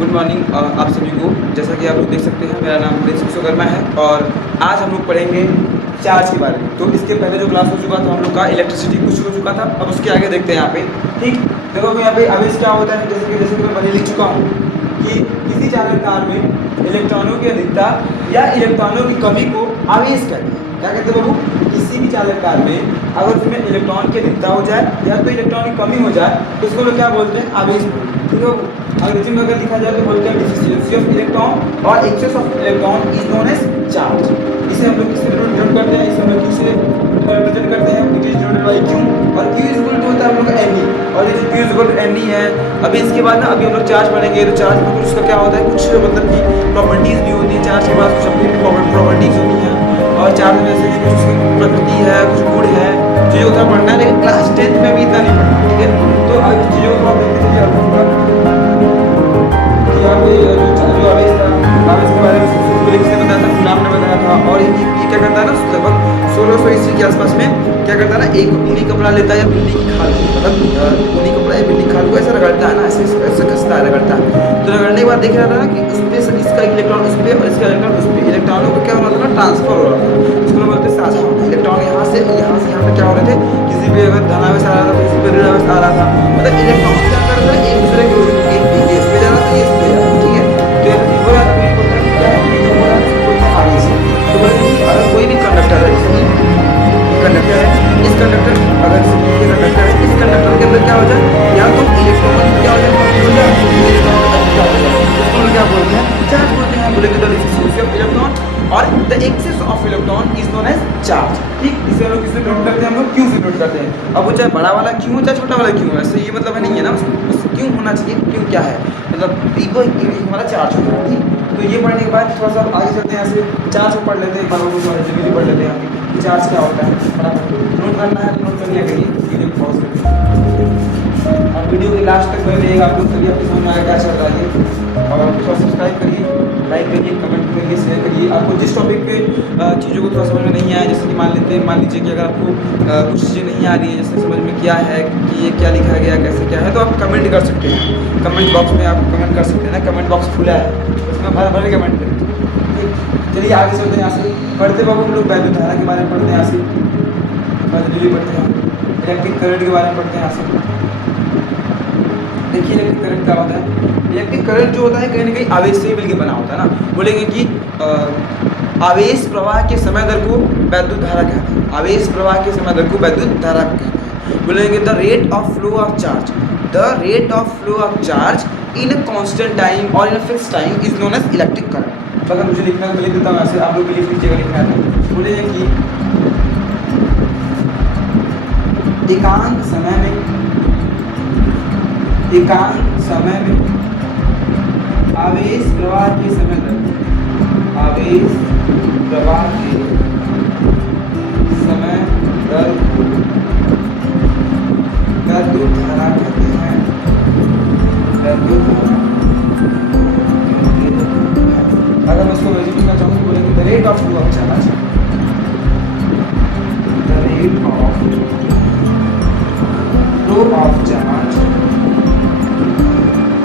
Good morning आप सभी को। जैसा कि आप लोग देख सकते हैं, मेरा नाम प्रिंस विश्वकर्मा है और आज हम लोग पढ़ेंगे चार्ज के बारे में। तो इसके पहले जो क्लास हो चुका था हम लोग का इलेक्ट्रिसिटी कुछ हो चुका था। अब उसके आगे देखते हैं यहाँ पे। ठीक, देखो यहाँ पे आवेश क्या होता है, जैसे कि मैं पहले लिख चुका हूँ कि किसी चालक तार में इलेक्ट्रॉनों की अधिकता या इलेक्ट्रॉनों की कमी को आवेश कहते हैं। क्या कहते हैं बाबू? किसी भी चालक तार में अगर उसमें इलेक्ट्रॉन की अधिकता हो जाए या तो इलेक्ट्रॉन की कमी हो जाए तो उसको लोग क्या बोलते हैं? आवेश बोलते हैं। ठीक है, अंग्रेजी में अगर लिखा जाए तो बोलते हैं डिफिशियंसी ऑफ इलेक्ट्रॉन और excess of electron is known as charge. इसे हम लोग किससे डिनोट करते हैं? इसे हम लोग किससे रिप्रेजेंट करते हैं? It is denoted bye Q और Q इज इक्वल टू होता है हम लोग का Ne और ये जो Q is equal to Ne है। अभी इसके बाद ना अभी हम लोग चार्ज पढ़ेंगे तो चार्ज में कुछ उसका क्या होता है, कुछ मतलब कि प्रॉपर्टीज भी होती है चार्ज के बाद, कुछ अपनी प्रॉपर्टीज होती हैं और चार्ज में जैसे कि कुछ उसकी प्रकृति है, कुछ गुण है, चीज़ों का पढ़ना है। लेकिन क्लास 10th में भी इतना नहीं पढ़ना, ठीक है? तो अब चीज़ों को आप देखते चलिए जो आवेश था, आवेश के बारे में किसने बताया था? गुलाम ने बताया था। और ये क्या करता है ना, लगभग 1600 ईस्वी के आसपास में क्या करता है ना, एक ऊनी कपड़ा लेता है या बिल्ली की खाल को, मतलब ऊनी कपड़ा या बिल्ली की खाल को ऐसा रगड़ता है ना, ऐसे घसता है, रगड़ता है। तो रगड़ने के बाद देख रहा था ना कि उस पर इसका इलेक्ट्रॉन उस पर और इसका इलेक्ट्रॉन उस पर, इलेक्ट्रॉनों को क्या हो रहा था ना, ट्रांसफर हो रहा था। उसको बोलते हैं साझा होना। इलेक्ट्रॉन यहाँ से यहाँ पे क्या हो रहे थे, किसी पे अगर धनावेश आ रहा था तो किसी पे ऋणावेश आ रहा था। मतलब इलेक्ट्रॉन क्या कर रहा था, एक दूसरे के इस पे जा रहा था, इस पे जा रहा था। ठीक है, तो ऐसा हो रहा था। अगर कोई भी कंडक्टर है, कंडक्टर है, इस कंडक्टर अगर ये कंडक्टर है, इस कंडक्टर के अंदर क्या हो जाए, या तो इलेक्ट्रॉन क्या हो जाए, उसको क्या बोलते हैं? चार्ज बोलते हैं। बोलेंगे द डिफिशियंसी ऑफ इलेक्ट्रॉन और the excess of electron is known as charge. ठीक, इसे हम लोग किससे डिनोट करते हैं? हम लोग Q से डिनोट करते हैं। अब वो चाहे बड़ा वाला Q हो चाहे छोटा वाला Q हो, ऐसे ये मतलब नहीं है ना, उसको क्यों होना चाहिए? क्यों क्या है, मतलब इको हमारा चार्ज होता है। ठीक, तो ये पढ़ने के बाद थोड़ा सा आगे चलते हैं, ऐसे चार्ज को पढ़ लेते हैं, एक बार जल्दी पढ़ लेते हैं कि चार्ज क्या होता है। नोट करना है, नोट कर लिया करिए, वीडियो पॉज करिए और वीडियो के लास्ट तक बने रहिएगा। आप लोग करिए, आपको समझ में आएगा क्या चल रहा है। और थोड़ा सब्सक्राइब करिए, लाइक करिए, कमेंट करिए, शेयर करिए। आपको जिस टॉपिक पे चीज़ों को थोड़ा समझ में नहीं आया, जैसे कि मान लीजिए कि अगर आपको कुछ चीज़ें नहीं आ रही है, जैसे समझ में क्या है कि ये क्या लिखा गया, कैसे क्या है, तो आप कमेंट कर सकते हैं। कमेंट बॉक्स में आप कमेंट कर सकते हैं ना, कमेंट बॉक्स खुला है, उसमें भर कमेंट करें। चलिए आगे चलते हैं। यहाँ से पढ़ते बाबू हम लोग वैद्युत धारा के बारे में पढ़ते हैं। यहाँ से बिजली पढ़ते हैं, इलेक्ट्रिक करंट के बारे में पढ़ते हैं। यहाँ से देखिए इलेक्ट्रिक करंट क्या होता है। इलेक्ट्रिक करंट जो होता है कहीं ना कहीं आवेश से ही मिलकर बना होता है ना। बोलेंगे कि आवेश प्रवाह के समय दर को वैद्युत धारा कहते हैं। आवेश प्रवाह के समय दर को वैद्युत धारा कहते हैं। बोलेंगे the rate of flow of charge, the rate of flow of charge in a constant time और in a fixed time is known as electric current. तो अगर मुझे लिखना है तो लिख देता हूँ, ऐसे आप लोग भी लिख लीजिएगा। लिखना है तो बोलेंगे कि एकांत समय में आवेश प्रवाह के समय दर, आवेश प्रवाह के समय दर वैद्युत धारा कहते हैं। वैद्युत धारा अगर मैं इसको रेज्यूम करना चाहूँ तो बोलेंगे the rate of flow of charge, the rate of flow of charge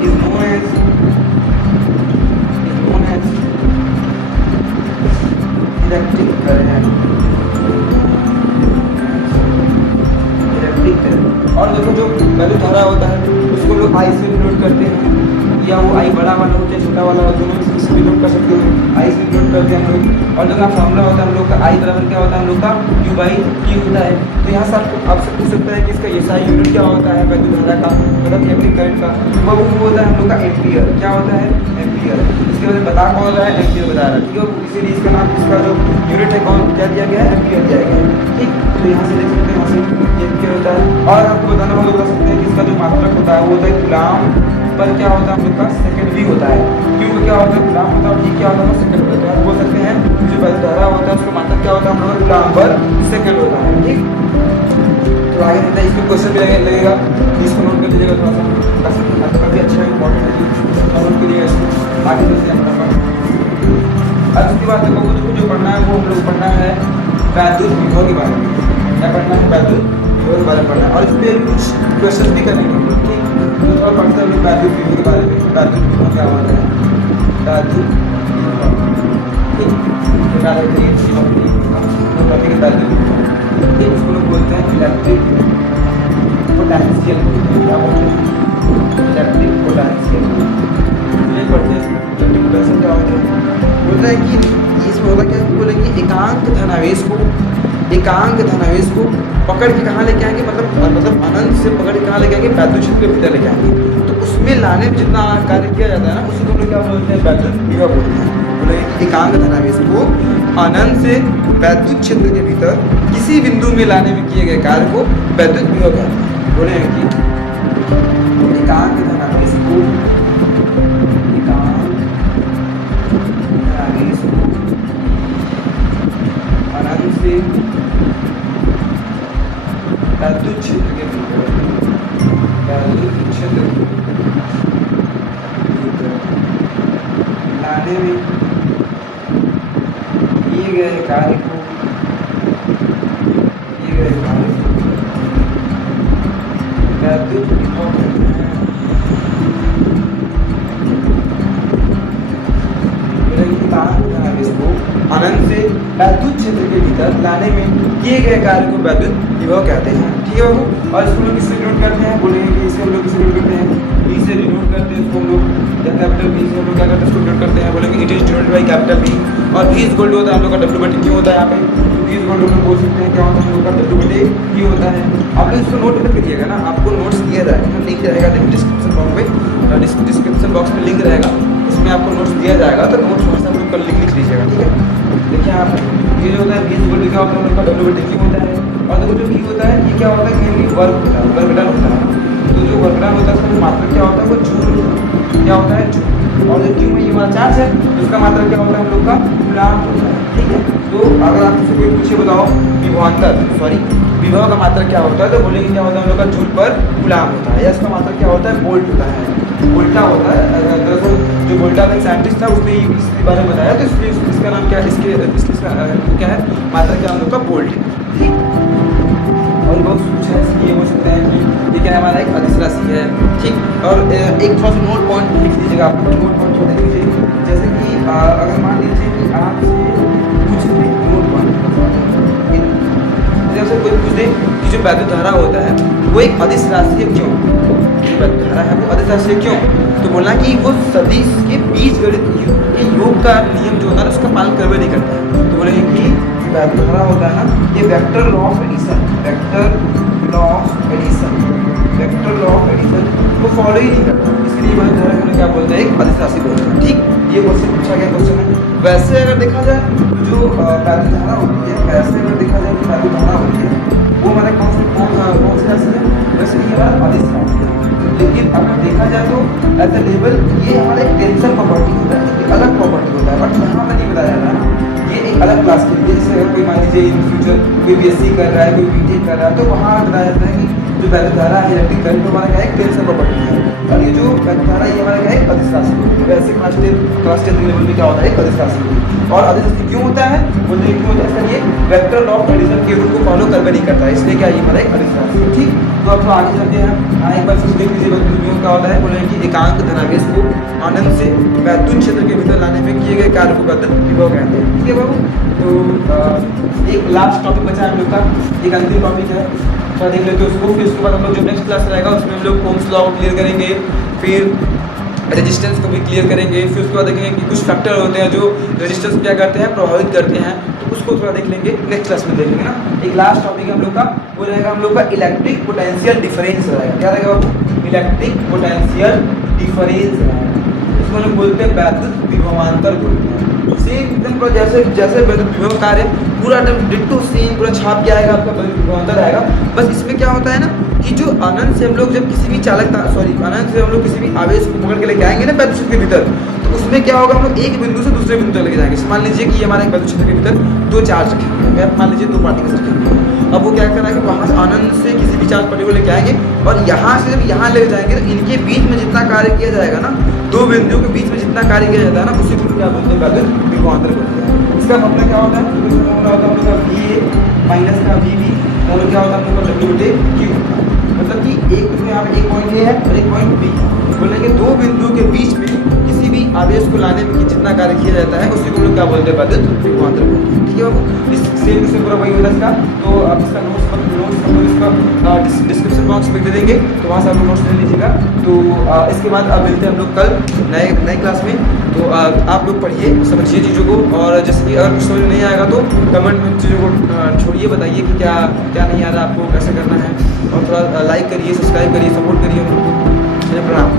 is known as electric current. Electric current. और देखो जो वैद्युत धारा होता है उसको लोग आई से डिनोट करते हैं, या वो आई बड़ा वाला हो चाहे छोटा वाला हो, दोनों इससे डिनोट कर सकते हैं। आई से डिनोट करते हैं हम लोग। और जो का फॉर्मूला होता है हम लोग का आई बराबर क्या होता है, हम लोग का Q/Q होता है। तो यहाँ से आपसे पूछ सकता है कि इसका SI यूनिट क्या होता है वैद्युत धारा का, मतलब इलेक्ट्रिक करंट का। वो होता है हम लोग का एम्पियर। क्या होता है? एम्पियर। इसके वजह बता कौन रहा है? एम्पियर बता रहा है। ठीक है, इसीलिए इसका नाम, इसका जो यूनिट है कौन क्या दिया गया है? एम्पियर दिया गया है। ठीक, तो यहाँ से देख सकते हैं, यहाँ से एम्पियर होता है। और आपको बताना हम लोग बता सकते हैं कि इसका जो मात्रक होता है वो होता है कूलाम पर क्या होता है हम लोग का सेकंड भी होता है। क्यों क्या होता है? कूलाम होता है, ठीक क्या होता है? सेकंड होता है। आप बोल सकते हैं जो वैद्युत धारा होता है उसका मात्रक क्या होता है हम लोग का? कूलाम पर सेकंड होता है। ठीक, तो आगे चलते हैं। इसमें क्वेश्चन भी लगेगा, इसको नोट कर लीजिएगा थोड़ा सा, काफ़ी अच्छा इंपॉर्टेंट है, नोट करिएगा इसको। आगे चलते हैं फटाफट। अब उसके बाद देखो जो पढ़ना है वो हम लोग पढ़ना है वैद्युत विभव के बारे में। क्या पढ़ना है? वैद्युत विभव के बारे में पढ़ना है और इस पर कुछ क्वेश्चन भी करेंगे हम लोग, ठीक। तो थोड़ा पढ़ते हैं हम लोग वैद्युत विभव के बारे में। वैद्युत विभव क्या होता है? वैद्युत विभव, ठीक। टॉपिक है वैद्युत विभव, ठीक। इसको लोग बोलते हैं इलेक्ट्रिक पोटेंशियल, क्या बोलते हैं? Electric potential. ये पढ़ते हैं इलेक्ट्रिक पोटेंशियल क्या होता है? बोल रहा है कि इसमें होता क्या है, बोलेंगे एकांक धनावेश को पकड़ के कहाँ लेके आएंगे, मतलब अनंत से पकड़ के कहाँ लेके आएंगे? वैद्युत क्षेत्र के भीतर लेके आएंगे। तो उसमें लाने में जितना कार्य किया जाता है ना, उसी को हम लोग क्या बोलते हैं? वैद्युत विभव बोलते हैं। बोलेंगे कि एकांक धनावेश को अनंत से वैद्युत क्षेत्र के भीतर किसी बिंदु में लाने में किए गए कार्य को वैद्युत विभव कहते हैं। बोलेंगे कि एकांक धनावेश को अनंत से वैद्युत क्षेत्र के भीतर लाने में किए गए कार्य को वैद्युत विभव कहते हैं। इसको अनंत से वैद्युत क्षेत्र के भीतर लाने में किए गए कार्य को वैद्युत विभव कहते हैं, ठीक है बाबू। और इसको लोग किससे डिनोट करते हैं? बोलेंगे कि इसे हम लोग किससे डिनोट करते हैं? बी से डिनोट करते हैं इसको हम लोग, या कैपिटल बी से हम लोग क्या करते हैं? इसको डिनोट करते हैं। बोलेंगे it is denoted by capital B. और भी इज इक्वल टू होता है हम लोग का डब्ल्यू बटे क्यू होता है यहाँ पे। भी इज इक्वल टू हम लोग बोल सकते हैं क्या होता है? हम लोग का डब्ल्यू बटे क्यू होता है। आप लोग इसको नोट करके दिएगा ना, आपको नोट्स दिया जाएगा, लिंक रहेगा डिस्क्रिप्शन बॉक्स में, डिस्क्रिप्शन बॉक्स में लिंक रहेगा, उसमें आपको नोट्स दिया जाएगा। तो नोट्स वहाँ से आप लोग कल लिख लीजिएगा, ठीक है। देखिए यहाँ पे ये जो होता है बी इक्वल टू क्या होता है? हम लोग का डब्ल्यू बटे क्यू होता है। और देखो जो बी होता है ये क्या होता है? कि वर्क होता है, वर्क डन होता है। तो जो वर्क डन होता है उसका मात्रक क्या होता है? वो जूल होता है। क्या होता है? जूल। और जो क्यू में ये हमारा चार्ज है तो उसका मात्रक क्या होता है? हम लोग का कूलाम्ब होता है, ठीक है। तो अगर आपसे कोई पूछे बताओ विभव का मात्रक क्या होता है, तो बोलेंगे क्या होता है? हम लोग का जूल पर कूलाम्ब होता है। या इसका मात्रक क्या होता है? वोल्ट होता है, वोल्टा होता है। दरअसल जो वोल्टा का साइंटिस्ट था उसने इसके बारे में बताया, तो इसलिए इसका नाम क्या है? इसके क्या है? मात्रक क्या हम लोग का? वोल्ट है, ठीक। और बहुत कुछ है, ये बोल सकते हैं कि ये क्या है? हमारा एक अदिश राशि है, ठीक। और एक थोड़ा सा नोट पॉइंट लिख दीजिएगा, आप नोट पॉइंट लिख दीजिए। जैसे कि अगर मान लीजिए कि आपसे कुछ भी नोट पॉइंट, जैसे कोई पूछ दे कि जो वैद्युत धारा होता है वो एक अदिश राशि है, क्यों? जो वैद्युत धारा है वो अदिश राशि है, क्यों? तो बोलना कि वो सदिश के बीजगणित के योग का नियम जो होता है उसका पालन करवे नहीं करता है। तो बोलेंगे कि वैद्युत धारा होता है ना, ये वेक्टर लॉ ऑफ एडिशन को फॉलो ही नहीं करता, इसलिए वैद्युत धारा को क्या बोलते हैं? एक अदिश राशि बोलते हैं, ठीक। ये क्वेश्चन पूछा गया क्वेश्चन है। वैसे अगर देखा जाए जो वैद्युत धारा होती है, वैसे अगर देखा जाए कि वैद्युत धारा होती है वो हमारे कौन सी राशि है? वैसे ये हमारा अदिश राशि है। लेकिन अगर देखा जाए तो एज ए लेवल ये हमारा एक टेंशन प्रॉपर्टी होता है, एक अलग प्रॉपर्टी होता है, बट यहाँ पर नहीं बताया जाता है। ये एक अलग क्लास के लिए, जैसे अगर कोई मान लीजिए इन फ्यूचर कोई बीएससी कर रहा है, कोई बीटेक कर रहा है, तो वहाँ बताया जाता है कि जो वैद्युत धारा है, इलेक्ट्रिक करंट हमारा क्या है? एक टेंशन प्रॉपर्टी है। और ये जो वैद्युत धारा ये हमारा क्या है? अदिश राशि होती है। वैसे क्लास 10 लेवल में क्या होता है? एक अदिश राशि होती है। और अदिश राशि क्यों होता है? बोलते हैं क्यों होता है? इसका ये वेक्टर लॉ ऑफ एडिशन के रूल को फॉलो करवे नहीं करता है, इसलिए क्या ये हमारा एक अदिश राशि है, ठीक। तो अब आगे चलते हैं। एक बार फिर देख लीजिए वैद्युत विभव क्या होता है। बोले कि एकांक धनावेश को अनंत से वैद्युत क्षेत्र के भीतर लाने में किए गए कार्य को वैद्युत विभव कहते हैं, ठीक है बाबू। तो एक लास्ट टॉपिक बचा है हम लोग का, एक अंतिम टॉपिक है, थोड़ा देख लेते हैं उसको। फिर उसके बाद हम लोग जो नेक्स्ट क्लास रहेगा उसमें हम लोग ओम्स लॉ को क्लियर करेंगे, फिर रेजिस्टेंस को भी क्लियर करेंगे। फिर उसके बाद देखेंगे कि कुछ फैक्टर होते हैं जो रेजिस्टेंस को क्या करते हैं? प्रभावित करते हैं, तो उसको थोड़ा देख लेंगे, नेक्स्ट क्लास में देखेंगे ना। एक लास्ट टॉपिक है हम लोग का, वो रहेगा हम लोग का इलेक्ट्रिक पोटेंशियल डिफरेंस रहेगा। क्या रहेगा बाबू? इलेक्ट्रिक पोटेंशियल डिफरेंस रहेगा। इसको हम लोग बोलते हैं वैद्युत विभवांतर बोलते हैं। सेम एकदम जैसे वैद्युत विभव कार्य पूरा डिट्टो सेम पूरा छाप के आएगा, आपका वैद्युत विभवांतर आएगा। बस इसमें क्या होता है ना कि जो अनंत से हम लोग जब किसी भी अनंत से हम लोग किसी भी आवेश को पकड़ के लेके आएंगे ना वैद्युत क्षेत्र के भीतर, तो उसमें क्या होगा? हम लोग एक बिंदु से दूसरे बिंदु तक लेके जाएंगे। मान लीजिए कि हमारे वैद्युत क्षेत्र के भीतर दो चार्ज रखेंगे, मान लीजिए दो पार्टिकल्स रखेंगे। अब वो क्या करना है कि वहाँ से अनंत से किसी भी चार्ज पार्टिकल लेके आएंगे, और यहाँ से जब यहाँ लेके जाएंगे तो इनके बीच में जितना कार्य किया जाएगा ना, दो बिंदुओं के बीच में जितना कार्य किया जाता है ना, उसी को क्या बोलते हैं? वैद्युत विभवांतर बोलते हैं। इसका मतलब क्या होता है? इसका फॉर्मूला होता है हम लोग का VA माइनस का VB और क्या होता है हम लोग का डब्ल्यू बटे क्यू होता है। मतलब कि एक बिंदु यहाँ पे एक पॉइंट ए है और एक पॉइंट बी, बोलेंगे दो बिंदु के बीच में किसी भी आवेश को लाने में जितना कार्य किया जाता है उसी को हम लोग क्या बोलते हैं, विद्युत विभवांतर बोलते हैं। ठीक है बाबू, इस सेम से पूरा वही होता है इसका। तो आप इसका नोट्स हम लोग इसका डिस्क्रिप्शन बॉक्स में दे देंगे, तो वहाँ से आप लोग नोट्स ले लीजिएगा। तो इसके बाद अब मिलते हैं हम लोग कल नए क्लास में। तो आप लोग पढ़िए, समझिए चीज़ों को, और जैसे कि अगर कुछ समझ नहीं आएगा तो कमेंट में चीज़ों को छोड़िए, बताइए कि क्या क्या नहीं आ रहा आपको, कैसे करना है। और थोड़ा लाइक करिए, सब्सक्राइब करिए, सपोर्ट करिए हम लोग को। चलिए, प्रणाम।